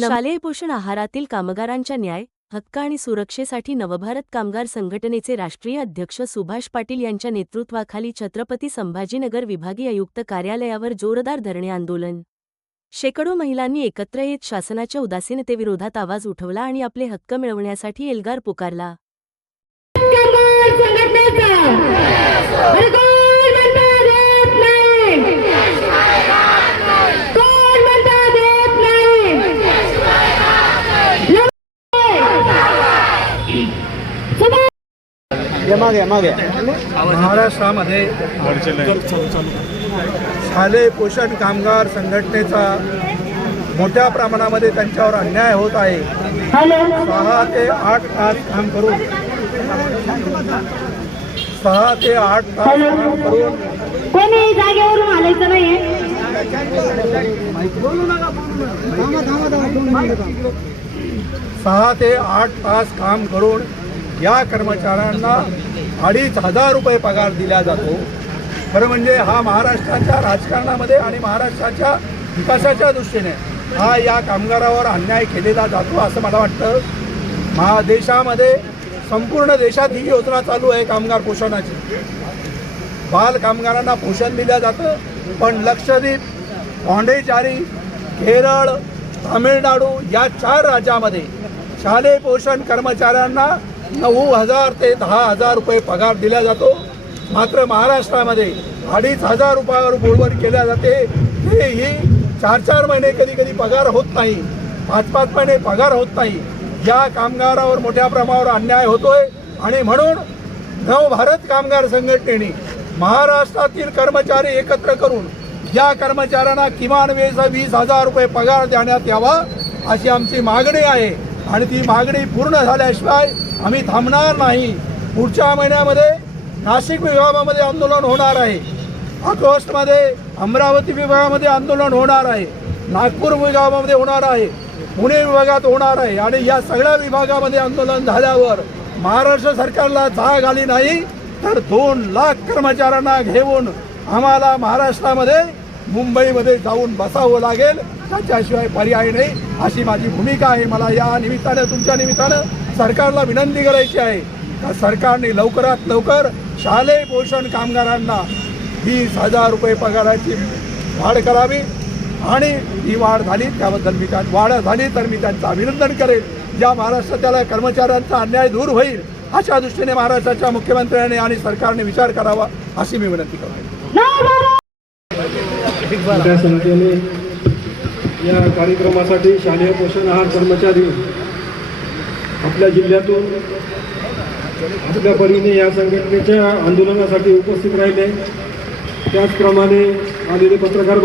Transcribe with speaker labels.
Speaker 1: शालेय पोषण आहारातील कामगारांच्या न्याय हक्क आणि सुरक्षेसाठी नवभारत कामगार संघटनेचे राष्ट्रीय अध्यक्ष सुभाष पाटील यांच्या नेतृत्वाखाली छत्रपती संभाजीनगर विभागीय आयुक्त कार्यालयावर जोरदार धरणे आंदोलन. शेकडो महिलांनी एकत्र येत शासनाच्या उदासीनतेविरोधात आवाज उठवला आणि आपले हक्क मिळवण्यासाठी एल्गार पुकारला.
Speaker 2: मागे मागे.
Speaker 3: महाराष्ट्रामध्ये शालेय पोषण कामगार संघटनेचा मोठ्या प्रमाणामध्ये त्यांच्यावर अन्याय होत आहे. सहा ते आठ तास काम करून सहा ते आठ तास काम करून
Speaker 4: कोणी जागेवरून आलायचं नाहीये?
Speaker 3: सहा ते आठ तास काम करून या कर्मचाऱ्यांना अडीच हजार रुपये पगार दिला जातो. खरं म्हणजे हा महाराष्ट्राच्या राजकारणामध्ये आणि महाराष्ट्राच्या विकासाच्या दृष्टीने हा या कामगारावर अन्याय केलेला जातो असं मला वाटतं. महा देशामध्ये संपूर्ण देशात ही योजना चालू आहे कामगार पोषणाची. बाल कामगारांना पोषण दिलं जातं. पण लक्षद्वीप पांडेचारी केरळ तामिळनाडू या चार राज्यामध्ये शालेय पोषण कर्मचाऱ्यांना नऊ हजार ते दहा हजार रुपये पगार दिला जातो. मात्र महाराष्ट्रामध्ये अडीच हजार रुपयावर बोलवण केल्या जाते. तेही चार चार महिने कधी कधी पगार होत नाही. पाच पाच महिने पगार होत नाही. या कामगारावर मोठ्या प्रमाणावर अन्याय होतोय. आणि म्हणून नवभारत कामगार संघटनेने महाराष्ट्रातील कर्मचारी एकत्र करून या कर्मचाऱ्यांना किमान वेळेचा वीस हजार रुपये पगार देण्यात यावा अशी आमची मागणी आहे. आणि ती मागणी पूर्ण झाल्याशिवाय आम्ही थांबणार नाही. पुढच्या महिन्यामध्ये नाशिक विभागामध्ये आंदोलन होणार आहे. ऑगस्टमध्ये अमरावती विभागामध्ये आंदोलन होणार आहे. नागपूर विभागामध्ये होणार आहे. पुणे विभागात होणार आहे. आणि या सगळ्या विभागामध्ये आंदोलन झाल्यावर महाराष्ट्र सरकारला जाग आली नाही तर दोन लाख कर्मचाऱ्यांना घेऊन आम्हाला महाराष्ट्रामध्ये मुंबईमध्ये जाऊन बसावं लागेल. त्याच्याशिवाय पर्याय नाही. अशी माझी भूमिका आहे. मला या निमित्तानं तुमच्या निमित्तानं सरकारला विनंती करायची आहे. का सरकारने लवकरात लवकर शालेय पोषण कामगारांना वीस हजार रुपये पगाराची वाढ करावी. आणि ही वाढ झाली त्याबद्दल मी त्या वाढ झाली तर मी त्यांचं अभिनंदन करेल. या महाराष्ट्राच्या कर्मचाऱ्यांचा अन्याय दूर होईल अशा दृष्टीने महाराष्ट्राच्या मुख्यमंत्र्यांनी आणि सरकारने विचार करावा अशी मी विनंती करतो.
Speaker 2: त्या या कार्यक्रमासाठी शालेय पोषण आहार कर्मचारी आपल्या जिल्ह्यातून आपल्या परीने या संघटनेच्या आंदोलनासाठी उपस्थित राहिले. त्याचप्रमाणे आलेले पत्रकार